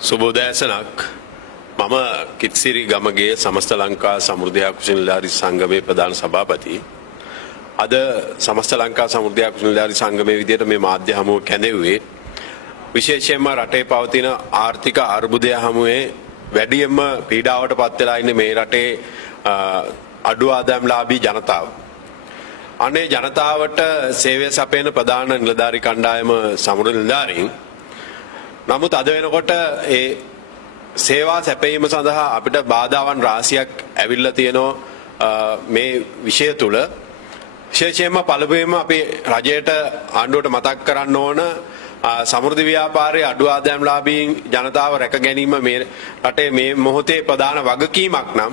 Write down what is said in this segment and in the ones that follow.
සුබෝදෑසනක් මම කිත්සිරි ගමගේ සමස්ත ලංකා සමෘද්ධියා කුසල නිලධාරී සංගමේ ප්‍රධාන සභාපති. අද සමස්ත ලංකා සමෘද්ධියා කුසල නිලධාරී සංගමේ විදියට මේ මාධ්‍ය හමුව කැඳෙව්වේ විශේෂයෙන්ම රටේ පවතින ආර්ථික අර්බුදය හමුවේ වැඩියෙන්ම පීඩාවට පත් වෙලා ඉන්නේ මේ රටේ අඩු ආදායම්ලාභී ජනතාව. අනේ ජනතාවට සේවය සපයන ප්‍රධාන නිලධාරී කණ්ඩායම සමෘද්ධි නිලධාරීන්. නමුත් අද වෙනකොට ඒ සේවා සැපයීම සඳහා අපිට බාධාවන් රාශියක් ඇවිල්ලා තියෙනවා මේ විෂය තුල. විශේෂයෙන්ම පළමුවෙන්ම අපි රජයට ආණ්ඩුවට මතක් කරන්න ඕන සමෘද්ධි ව්‍යාපාරයේ අඩු ආදායම්ලාභීන් ජනතාව රැක ගැනීම මේ රටේ මේ මොහොතේ ප්‍රධාන වගකීමක් නම්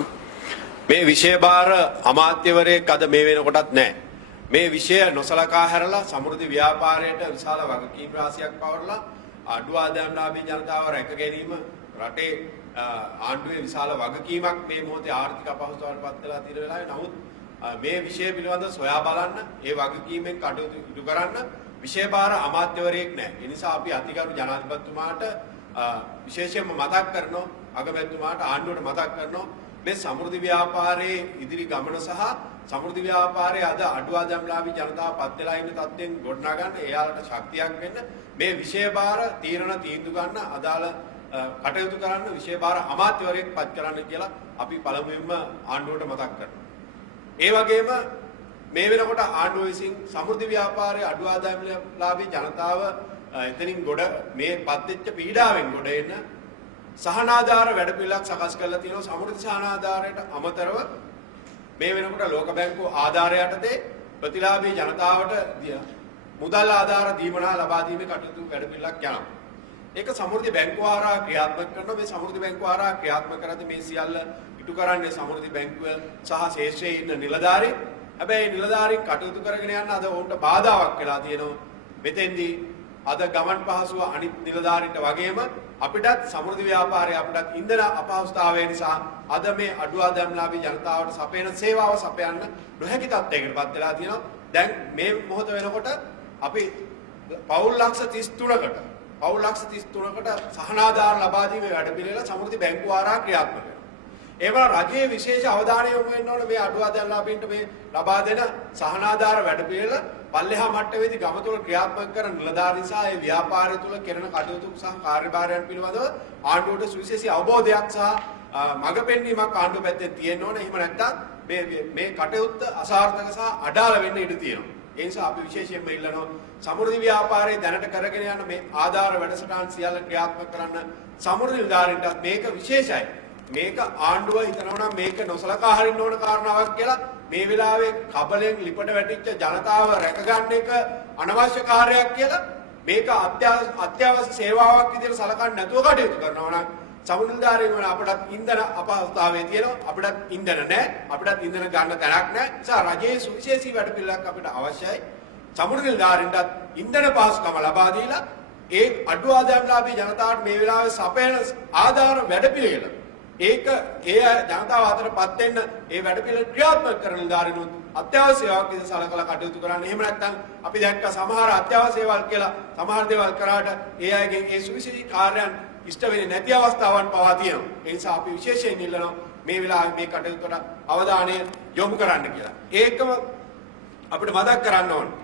මේ විෂය භාර අමාත්‍යවරයෙක් අද මේ වෙනකොටත් නැහැ. මේ විෂය නොසලකා හැරලා සමෘද්ධි ව්‍යාපාරයට විශාල වගකීම් රාශියක් පවරලා අඩු ආදායම්ලාභී ජනතාව රැක ගැනීම රටේ ආණ්ඩුවේ විශාල වගකීමක් මේ මොහොතේ ආර්ථික අපහසුතාවයට පත් වෙලා තියෙන වෙලාවේ නමුත් මේ විෂය පිළිබඳව සොයා බලන්න ඒ වගකීමෙන් කටයුතු ඉටු කරන්න විෂය භාර අමාත්‍යවරයෙක් නැහැ. ඒ නිසා අපි අතිගරු ජනාධිපතිතුමාට විශේෂයෙන්ම මතක් කරනවා අගමැතිතුමාට ආණ්ඩුවට මතක් කරනවා මේ සමෘද්ධි ව්‍යාපාරයේ ඉදිරි ගමන සහ සමෘද්ධි ව්‍යාපාරයේ අද අඩු ආදායම්ලාභී ජනතාව පත් වෙලා ඉන්න තත්ත්වෙන් ගොඩනගා ගන්න එයාලට ශක්තියක් වෙන්න මේ විෂය භාර තීන්දුව ගන්න අදාළ කටයුතු කරන්න විෂය භාර අමාත්‍යවරයෙක් පත් කරන්න කියලා අපි පළමුවෙන්ම ආණ්ඩුවට මතක් කරනවා. ඒ වගේම මේ වෙනකොට ආණ්ඩුව විසින් සමෘද්ධි ව්‍යාපාරයේ අඩු ආදායම්ලාභී ජනතාව එතනින් ගොඩ මේ පත් වෙච්ච පීඩාවෙන් ගොඩ එන්න සහනාධාර වැඩපිළිවෙලක් සකස් කරලා තියෙනවා. සමෘද්ධි සහනාධාරයට අමතරව මේ වෙනකොට ලෝක බැංකුව ආධාරය යටතේ ප්‍රතිලාභී ජනතාවට මුදල් ආධාර දීමනා ලබා දීමේ කටයුතු වැඩපිළිවෙලක් යනවා. ඒක සමෘද්ධි බැංකුව හරහා ක්‍රියාත්මක කරනවා. මේ සමෘද්ධි බැංකුව හරහා ක්‍රියාත්මක කරද්දී මේ සියල්ල ඉටු කරන්නේ සමෘද්ධි බැංකුව සහ ශේෂ්ත්‍රයේ ඉන්න නිලධාරීන්. හැබැයි නිලධාරීන් කටයුතු කරගෙන යන්න අද ඔවුන්ට බාධාවක් වෙලා තියෙනවා. මෙතෙන්දී අද ගමන් පහසුව අනිත් නිලධාරීන්ට වගේම අපිටත් සමෘද්ධි ව්‍යාපාරයේ අපිටත් ඉන්ධන අපහසුතාවය නිසා අද මේ අඩු ආදායම්ලාභී ජනතාවට සපයන සේවාව සපයන්න නොහැකි තත්ත්වයකටපත් වෙලා තියෙනවා. දැන් මේ මොහොත වෙනකොට අපි පවුල් ලක්ෂ 33කට සහනාධාර ලබා දීමේ වැඩපිළිවෙල සමෘද්ධි බැංකුව හරහා ක්‍රියාත්මක වෙනවා. ඒවල රජයේ විශේෂ අවධානය යොමු වෙන්න ඕනේ මේ අඩු ආදායම්ලාභීන්ට මේ ලබා දෙන සහනාධාර වැඩපිළිවෙල පල්ලෙහා මට්ටමේදී ගම තුල ක්‍රියාත්මක කරන නිලධාරීන් සහ ඒ ව්‍යාපාරය තුල කරන කටයුතු සහ කාර්යභාරයන් පිළිබඳව ආණ්ඩුවට සුවිශේෂී අවබෝධයක් සහ මඟ පෙන්වීමක් ආණ්ඩුව පැත්තෙන් තියෙන්න ඕනේ. එහෙම නැත්නම් මේ කටයුත්ත අසාර්ථක සහ අඩාල වෙන්න ඉඩ තියෙනවා. ඒ නිසා අපි විශේෂයෙන්ම ඉල්ලනවා සමෘද්ධි ව්‍යාපාරයේ දැනට කරගෙන යන මේ ආධාර වැඩසටහන් සියල්ල ක්‍රියාත්මක කරන්න සමෘද්ධි නිලධාරීන්ටත් මේක විශේෂයි. මේක ආණ්ඩුව හිතනවා නම් මේක නොසලකා හරින්න ඕන කාරණාවක් කියලා මේ වෙලාවේ කබලෙන් ලිපට වැටිච්ච ජනතාව රැකගන්න එක අනවශ්‍ය කාර්යයක් කියලා මේක අත්‍යවශ්‍ය සේවාවක් විදිහට සලකන්නේ නැතුව කටයුතු කරනවා නම් සමුනිල්ධාරීන් වල අපටත් ඉන්ධන අපහසුතාවය තියෙනවා. අපිටත් ඉන්ධන නැහැ. අපිටත් ඉන්ධන ගන්න තැනක් නැහැ. ඒ නිසා රජයේ සුවිශේෂී වැඩපිළිවෙලක් අපිට අවශ්‍යයි. සමුනිල්ධාරීන්ටත් ඉන්ධන පහසුකම ලබා දීලා ඒ අඩු ආදායම්ලාභී ජනතාවට මේ වෙලාවේ සපයන ආධාර වැඩපිළිවෙල ඒක ඒ ජනතාව අතරපත් වෙන්න ඒ වැඩපිළිවෙල ක්‍රියාත්මක කරන නිලධාරීනුත් අත්‍යවශ්‍ය සේවාවක් විදිහට සලකලා කටයුතු කරන්න. එහෙම නැත්නම් අපි දැක්ක සමහර අත්‍යවශ්‍ය සේවල් කියලා සමහර දේවල් කරාට ඒ අයගෙන් ඒ සුවිශේෂී කාර්යයන් ඉෂ්ට වෙන්නේ නැති අවස්ථාවන් පවා තියෙනවා. ඒ නිසා අපි විශේෂයෙන් ඉල්ලනවා මේ වෙලාවේ මේ කටයුතුට අවධානය යොමු කරන්න කියලා. ඒකම අපිට මතක් කරන්න ඕනේ.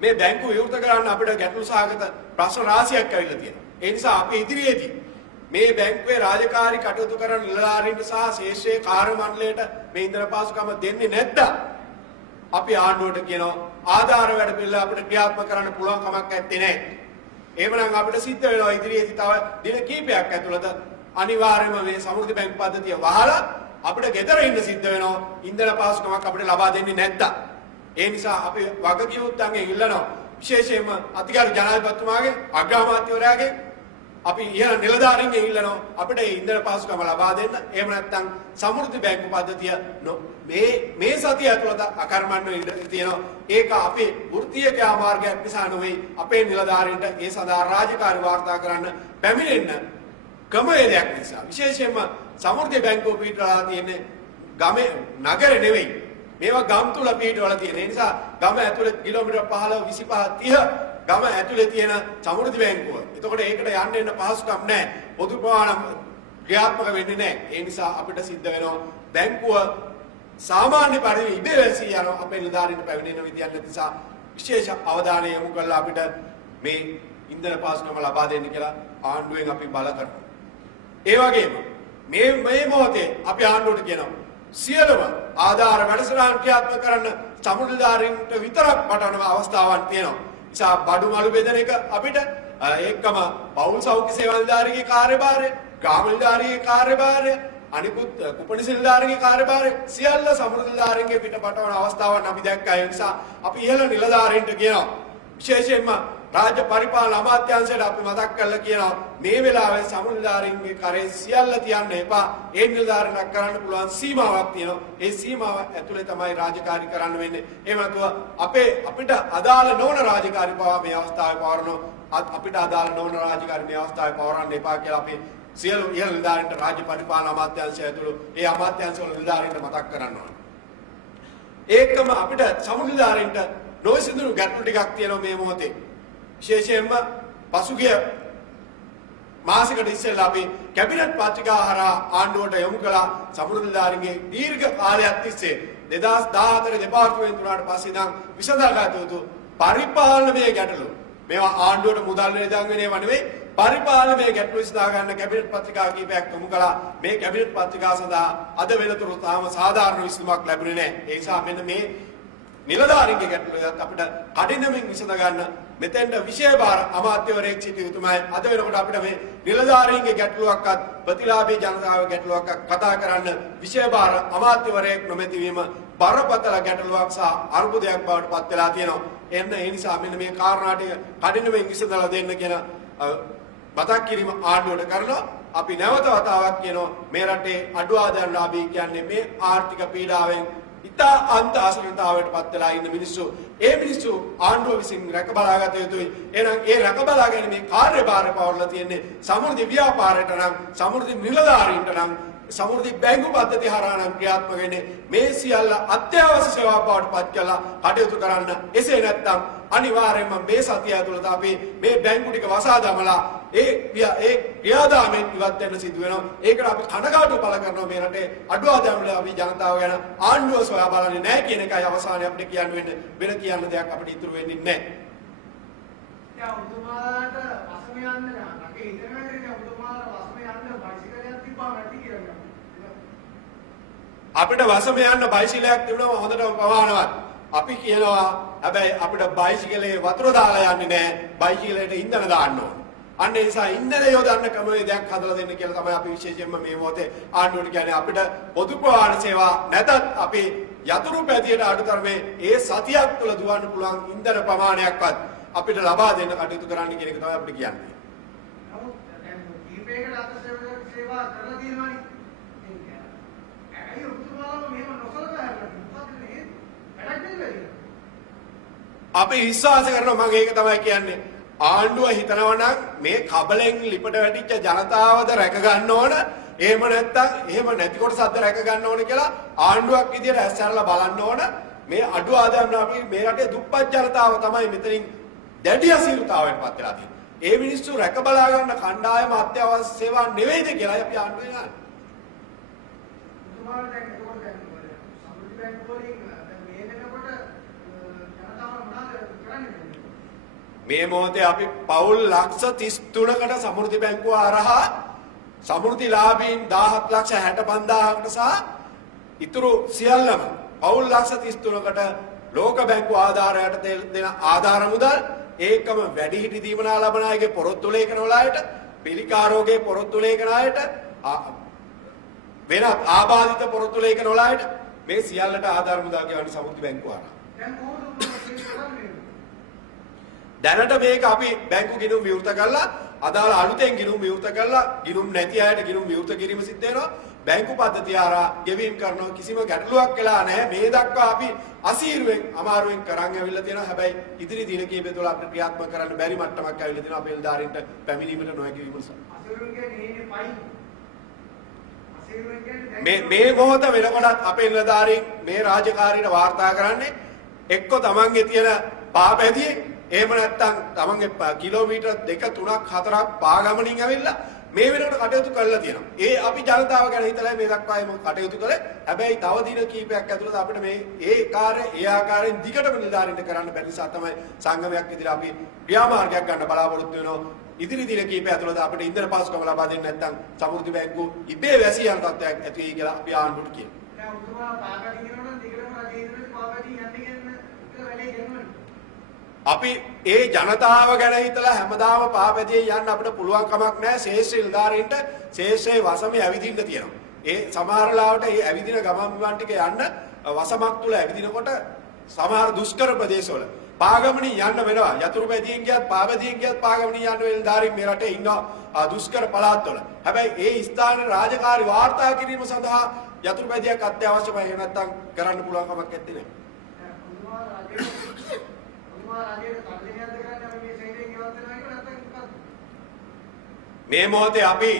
මේ බැංකුව විවෘත කරන්න අපිට ගැටලු සහගත ප්‍රශ්න රාශියක් ඇවිල්ලා තියෙනවා. ඒ නිසා අපි ඉදිරියේදී මේ බැංකුවේ රාජකාරී කටයුතු කරන නිලධාරීන්ට සහ ශේෂ්ත්‍රයේ කාර්ය මණ්ඩලයට මේ ඉන්ධන පහසුකම දෙන්නේ නැත්නම් අපි ආණ්ඩුවට කියනවා ආධාර වැඩපිළිවෙල අපිට ක්‍රියාත්මක කරන්න පුළුවන් කමක් නැත්තේ නෑ. එහෙමනම් අපිට සිද්ධ වෙනවා ඉදිරියේදී තව දින කිහිපයක් ඇතුළත අනිවාර්යයෙන්ම මේ සමෘද්ධි බැංකු පද්ධතිය වහලා අපිට ගෙදර ඉන්න සිද්ධ වෙනවා ඉන්ධන පහසුකමක් අපිට ලබා දෙන්නේ නැත්තම්. ඒ නිසා අපි වගකීම්තුන්ගෙන් ඉල්ලනවා විශේෂයෙන්ම අතිගරු ජනාධිපතිතුමාගේ අග්‍රාමාත්‍යවරයාගේ අපි ඉහළ නිලධාරීන්ගෙන් ඉල්ලනවා අපිට මේ ඉන්ධන පහසුකම ලබා දෙන්න. එහෙම නැත්නම් සමෘද්ධි බැංකු පද්ධතිය මේ සතිය ඇතුළත අකර්මණ්‍ය ඉඳ තියෙනවා. ඒක අපේ වෘත්තීය ක්‍රියාමාර්ගයක් නිසා නෙවෙයි අපේ නිලධාරීන්ට ඒ සඳහා රාජකාරී වාර්තා කරන්න පැමිණෙන්න ක්‍රමවේදයක් නිසා. විශේෂයෙන්ම සමෘද්ධි බැංකුව පිටරලා තියෙන්නේ ගමේ නගරේ නෙවෙයි මේවා ගම් තුල පිටවල තියෙන. ඒ නිසා ගම ඇතුලේ කිලෝමීටර් 15 25 30 ගම ඇතුලේ තියෙන සමෘද්ධි බැංකුව. එතකොට ඒකට යන්න එන්න පහසුකම් නැහැ. පොදු ප්‍රමාණ ක්‍රියාත්මක වෙන්නේ නැහැ. ඒ නිසා අපිට සිද්ධ වෙනවා බැංකුව සාමාන්‍ය පරිදි ඉබේ වැසී යන අපේ නිලධාරීන්ට පැමිණෙන විදියක් නැති නිසා විශේෂ අවධානය යොමු කරලා අපිට මේ ඉන්ධන පහසුකම් ලබා දෙන්න කියලා ආණ්ඩුවෙන් අපි බල කරනවා. ඒ වගේම මේ මොහොතේ අපි ආණ්ඩුවට කියනවා සියලුම ආධාර වැඩසටහන් ක්‍රියාත්මක කරන්න සමුදාරින්ට විතරක් පටවන අවස්ථාවක් තියෙනවා. නිසා බඩු මළු බෙදන එක අපිට ඒකම පෞල් සෞඛ්‍ය සේවා නිලධාරිගේ කාර්යභාරය, ග්‍රාම නිලධාරිගේ කාර්යභාරය, අනිකුත් කුපණි නිලධාරිගේ කාර්යභාරය සියල්ල සමුදාරින්ගේ පිට පටවන අවස්ථාවක් අපි දැක්කා. ඒ නිසා අපි ඉහළ නිලධාරීන්ට කියනවා විශේෂයෙන්ම රාජ්‍ය පරිපාලන අමාත්‍යාංශයට අපි මතක් කරලා කියනවා මේ වෙලාවේ සමුදාරින්ගේ කරේ සියල්ල තියන්න එපා. ඒ නිලධාරීන්ට කරන්න පුළුවන් සීමාවක් තියෙනවා. ඒ සීමාව ඇතුලේ තමයි රාජකාරී කරන්න වෙන්නේ. එහෙම නැතුව අපිට අදාළ නොවන රාජකාරී පවා මේ අවස්ථාවේ පවරනවා. අපිට අදාළ නොවන රාජකාරී මේ අවස්ථාවේ පවරන්න එපා කියලා අපි සියලු ඉහළ නිලධාරීන්ට රාජ්‍ය පරිපාලන අමාත්‍යාංශය ඇතුළු ඒ අමාත්‍යාංශවල නිලධාරීන්ට මතක් කරන්න ඕනේ. ඒකම අපිට සමුදාරින්ට නොසිඳුණු ගැටලු ටිකක් තියෙනවා මේ මොහොතේ. විශේෂයෙන්ම පසුගිය මාසයකට ඉස්සෙල්ලා අපි කැබිනට් පත්‍රිකා හරහා ආණ්ඩුවට යොමු කළා සමුදාරින්ගේ දීර්ඝ කාලයක් තිස්සේ 2014 දෙපාර්තමේන්තුවට පස්සේ ඉඳන් විසඳාගත යුතු පරිපාලනමය ගැටලු. මේවා ආණ්ඩුවට මුදල් වේදන් වෙනේව නෙවෙයි පරිපාලනමය ගැටලු විසඳා ගන්න කැබිනට් පත්‍රිකා කීපයක් යොමු කළා. මේ කැබිනට් පත්‍රිකා සඳහා අද වෙනතුරු තාම සාධාරණ විසඳුමක් ලැබුණේ නැහැ. ඒ නිසා මෙන්න මේ නිලධාරීන්ගේ ගැටලුවත් අපිට කඩිනමින් විසඳ ගන්න මෙතෙන්ට විශේෂ අමාත්‍යවරයෙක් සිටිය යුතුමයි. අද වෙනකොට අපිට මේ නිලධාරීන්ගේ ගැටලුවක්වත් ප්‍රතිලාභී ජනතාවගේ ගැටලුවක්වත් කතා කරන්න විශේෂ අමාත්‍යවරයෙක් නොමැති වීම බරපතල ගැටලුවක් සහ අර්බුදයක් බවට පත් වෙලා තියෙනවා. ඒ නිසා මෙන්න මේ කාරණා ටික කඩිනමින් විසඳලා දෙන්න කියන මතක් කිරීම ආණ්ඩුවට කරලා අපි නැවත වතාවක් කියනවා මේ රටේ අඩු ආදායම් ලාභී කියන්නේ මේ ආර්ථික පීඩාවෙන් ඉතා අන්ත ආශ්‍රිතතාවයට පත් වෙලා ඉන්න මිනිස්සු. ඒ මිනිස්සු ආණ්ඩුව විසින් රැකබලාගත යුතුයි. එහෙනම් ඒ රැකබලා ගැනීමේ කාර්යභාරය පවරලා තියෙන්නේ සමෘද්ධි ව්‍යාපාරයට නම්, සමෘද්ධි නිලධාරීන්ට නම්, සමෘද්ධි බැංකු පද්ධතිය හරහා නම් ක්‍රියාත්මක වෙන්නේ. මේ සියල්ල අත්‍යවශ්‍ය සේවා බවට පත් කරලා කටයුතු කරන්න. එසේ නැත්නම් අනිවාර්යයෙන්ම මේ සතිය ඇතුළත අපි මේ බැංකු ටික වසා දමලා ඒ ක්‍රියාදාමයෙන් ඉවත් වෙන්න සිදු වෙනවා. ඒකට අපි කනගාටු පළ කරනවා මේ රටේ අඩු ආදායම් ලාභී ජනතාව ගැන ආණ්ඩුව සොයා බලන්නේ නැහැ කියන එකයි අවසානයේ අපිට කියන්න වෙන්නේ. වෙන කියන්න දෙයක් අපිට ඉතුරු වෙන්නේ නැහැ. දැන් උතුමාලට වසම යන්න නෑ. ඒ ඉතනකට උතුමාලට වසම යන්න බයිසිකලයක් තිබ්බා නැති කියලා. අපිට වසම යන්න බයිසිකලයක් තිබුණම හොඳටම ප්‍රමාණවත්. අපි කියනවා හැබැයි අපිට බයිසිකලේ වතුර දාලා යන්නේ නැහැ. බයිසිකලේට ඉන්ධන දාන්න ඕන. අන්න ඒ නිසා ඉන්ධන යොදන්න ක්‍රමවේදයක් හදලා දෙන්න කියලා තමයි අපි විශේෂයෙන්ම මේ මොහොතේ ආණ්ඩුවට කියන්නේ. අපිට පොදු ප්‍රවාහන සේවා නැතත් අපි යතුරු පැතියට අඩුතරමේ ඒ සතියක් තුළ දුවන්න පුළුවන් ඉන්ධන ප්‍රමාණයක්වත් අපිට ලබා දෙන්න කටයුතු කරන්න කියන එක තමයි අපිට කියන්නේ. නමුත් දැන් කීපයකට අත සේවා කරලා තියෙනවානේ. ඒ උතුමාලම මෙහෙම නොසලකා හැරලා මොකද මේ වැඩක් දෙන්නේ? අපි විශ්වාස කරනවා මම ඒක තමයි කියන්නේ. ආණ්ඩුව හිතනවා නම් මේ කබලෙන් ලිපට වැටිච්ච ජනතාවද රැක ගන්න ඕන. එහෙම නැත්නම් එහෙම නැති කොටසක්ද රැක ගන්න ඕන කියලා ආණ්ඩුවක් විදියට ඇස්සරලා බලන්න ඕන. මේ අඩු ආදායම් ලාභී මේ රටේ දුප්පත් ජනතාව තමයි මෙතනින් දැඩි අසීරුතාවයට පත් වෙලා තියෙන්නේ. ඒ මිනිස්සු රැක බලා ගන්න කණ්ඩායම අත්‍යවශ්‍ය සේවා නෙවෙයිද කියලා අපි ආණ්ඩුවේ ගන්න. උතුමාලට දැන් ඒකෝට දැන් සමෘද්ධි බැංකුව වලින් දැන් මේ වෙනකොට ජනතාව මොනවද කරන්නේ? මේ මොහොතේ අපි පවුල් ලක්ෂ 33කට සමෘද්ධි බැංකුව හරහා සමෘද්ධි ලාභීන් 17,65,000කට සහ ඉතුරු සියල්ලම පවුල් ලක්ෂ 33කට ලෝක බැංකුව ආධාරයට දෙන ආධාර මුදල් ඒකම වැඩිහිටි දීමනා ලබන අයගේ පොරොත්තු ලේඛන වල අයට, පිළිකා රෝගයේ පොරොත්තු ලේඛන අයට, වෙනත් ආබාධිත පොරොත්තු ලේඛන වල අයට මේ සියල්ලට ආධාර මුදල් ගෙවන්නේ සමෘද්ධි බැංකුව හරහා. දැන් කොහොමද කරන්නේ? දැනට මේක අපි බැංකු ගිණුම් විවෘත කරලා අදාළ අලුතෙන් ගිණුම් විවෘත කරලා ගිණුම් නැති අයට ගිණුම් විවෘත කිරීම සිද්ධ වෙනවා. බැංකු පද්ධතිය හරහා ගෙවීම් කරනවා. කිසිම ගැටලුවක් වෙලා නැහැ. මේ දක්වා අපි අසීරුවෙන් අමාරුවෙන් කරන් ඇවිල්ලා තියෙනවා. හැබැයි ඉදිරි දින කිහිපය තුළ අපිට ක්‍රියාත්මක කරන්න බැරි මට්ටමක් ඇවිල්ලා තියෙනවා අපේ නිලධාරීන්ට පැමිණීමට නොහැකි වීම නිසා. අසීරුවෙන් කියන්නේ පයින්. වශයෙන් කියන්නේ මේ මොහොත වෙනකොටත් අපේ නිලධාරීන් මේ රාජකාරියට වාර්තා කරන්නේ එක්ක තමන්ගේ තියෙන පාපැදියේ එහෙම නැත්නම් තමන්ගේ කිලෝමීටර් 2 3ක් 4ක් පාගමනින් ඇවිල්ලා මේ වෙනකොට කටයුතු කරලා තියෙනවා. ඒ අපි ජනතාව ගැන හිතලා මේ දක්වා මේ කටයුතු කළේ. හැබැයි තව දින කීපයක් ඇතුළත අපිට මේ ඒ කාර්ය ඒ ආකාරයෙන් දිගටම නිලධාරීන්ට කරන්න බැරි නිසා තමයි සංගමයක් විදිහට අපි ක්‍රියාමාර්ගයක් ගන්න බලාපොරොත්තු වෙනවා. ඉදිරි දින කීපය ඇතුළත අපිට ඉන්ධන පහසුකම් ලබා දෙන්න නැත්නම් සමෘද්ධි බැංකුව ඉබේ වැසී යන තත්ත්වයක් ඇති වෙයි කියලා අපි ආණ්ඩුවට කියනවා. දැන් ඔබතුමා පාගඩි කියනවනම් දිගටම රජයේ ඉදිරියට පාගඩි යන්න කියන එක වැඩේ කරනවා. අපි ඒ ජනතාව ගැන හිතලා හැමදාම පාපැදියේ යන්න අපිට පුළුවන් කමක් නැහැ. ශේෂ්ත්‍ර නිලධාරීන්ට ශේෂ්ත්‍රයේ වසමේ ඇවිදින්න තියෙනවා. ඒ සමහර ලාවට ඒ ඇවිදින ගමන් බිමන් ටික යන්න වසමක් තුල ඇවිදිනකොට සමහර දුෂ්කර ප්‍රදේශවල පාගමනින් යන්න වෙනවා. යතුරු පැදියෙන් ගියත් පාපැදියෙන් ගියත් පාගමනින් යන්න වෙන නිලධාරීන් මේ රටේ ඉන්නවා දුෂ්කර පළාත්වල. හැබැයි ඒ ස්ථානයේ රාජකාරී වාර්තා කිරීම සඳහා යතුරු පැදියක් අත්‍යවශ්‍යමයි. එහෙම නැත්නම් කරන්න පුළුවන් කමක් නැත්තේ නේ. ඔබතුමා රජයේ තර්ජනයක්ද කරන්නේ අපි මේ සේවයෙන් ඉවත් වෙනවා කියලා නැත්නම් මොකක්ද? මේ මොහොතේ අපි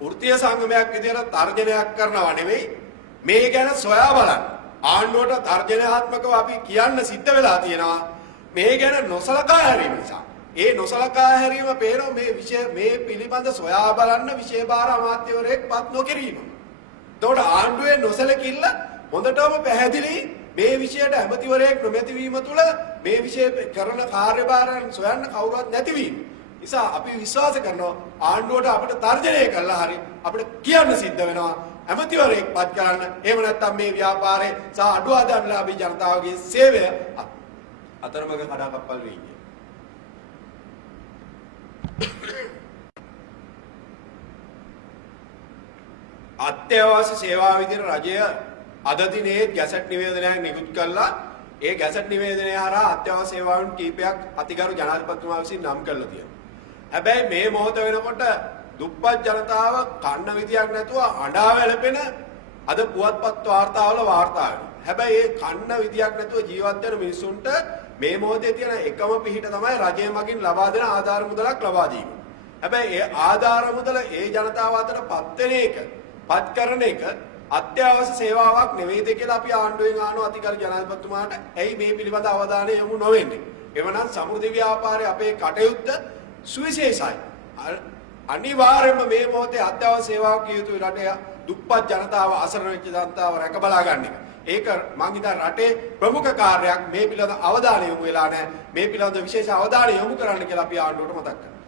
වෘත්තීය සංගමයක් විදිහට තර්ජනයක් කරනවා නෙවෙයි මේ ගැන සොයා බලන්න. ආණ්ඩුවට තර්ජනාත්මකව අපි කියන්න සිද්ධ වෙලා තියෙනවා මේ ගැන නොසලකා හැරීම නිසා. ඒ නොසලකා හැරීම පේනවා මේ පිළිබඳ සොයා බලන්න විශේෂ භාර අමාත්‍යවරයෙක්පත් නොකිරීම. එතකොට ආණ්ඩුවේ නොසලකිල්ල හොඳටම පැහැදිලි මේ විෂයට ඇමතිවරයෙක් නොමැති වීම තුළ මේ විෂය කරන කාර්යභාරයන් සොයන්න කවුරුවත් නැතිවීම. නිසා අපි විශ්වාස කරනවා ආණ්ඩුවට අපිට තර්ජනය කළා හරි අපිට කියන්න සිද්ධ වෙනවා ඇමතිවරයෙක් පත් කරන්න. එහෙම නැත්නම් මේ ව්‍යාපාරයේ සහ අඩු ආදායම්ලාභී ජනතාවගේ සේවය අතරමඟ කඩාකප්පල් වෙයි. අත්‍යවශ්‍ය සේවා විදිහට රජය අද දිනේ ගැසට් නිවේදනයක් නිකුත් කළා. ඒ ගැසට් නිවේදනය හරහා අත්‍යවශ්‍ය සේවාවන් කීපයක් අතිගරු ජනාධිපතිතුමා විසින් නම් කරලා තියෙනවා. හැබැයි මේ මොහොත වෙනකොට දුප්පත් ජනතාව කන්න විදියක් නැතුව අඬා වැළපෙන අද පුවත්පත් වාර්තාවල වාර්තා වෙනවා. හැබැයි ඒ කන්න විදියක් නැතුව ජීවත් වෙන මිනිසුන්ට මේ මොහොතේ තියෙන එකම පිහිට තමයි රජය මගින් ලබා දෙන ආධාර මුදලක් ලබා දීම. හැබැයි ඒ ආධාර මුදල ඒ ජනතාව අතර පත් කරන එක අත්‍යවශ්‍ය සේවාවක් නෙවෙයිද කියලා අපි ආණ්ඩුවෙන් අහනවා අතිගරු ජනාධිපතිතුමාට. ඇයි මේ පිළිබඳ අවධානය යොමු නොවෙන්නේ? එවනම් සමෘද්ධි ව්‍යාපාරයේ අපේ කටයුත්ත සුවිශේෂයි. අනිවාර්යයෙන්ම මේ මොහොතේ අත්‍යවශ්‍ය සේවාවක් කිය යුතු රටේ දුප්පත් ජනතාව අසරණ වෙච්ච ජනතාව රැක බලා ගන්න එක. ඒක මං හිතා රටේ ප්‍රමුඛ කාර්යයක්. මේ පිළිබඳ අවධානය යොමු වෙලා නැහැ. මේ පිළිබඳ විශේෂ අවධානය යොමු කරන්න කියලා අපි ආණ්ඩුවට මතක් කරනවා.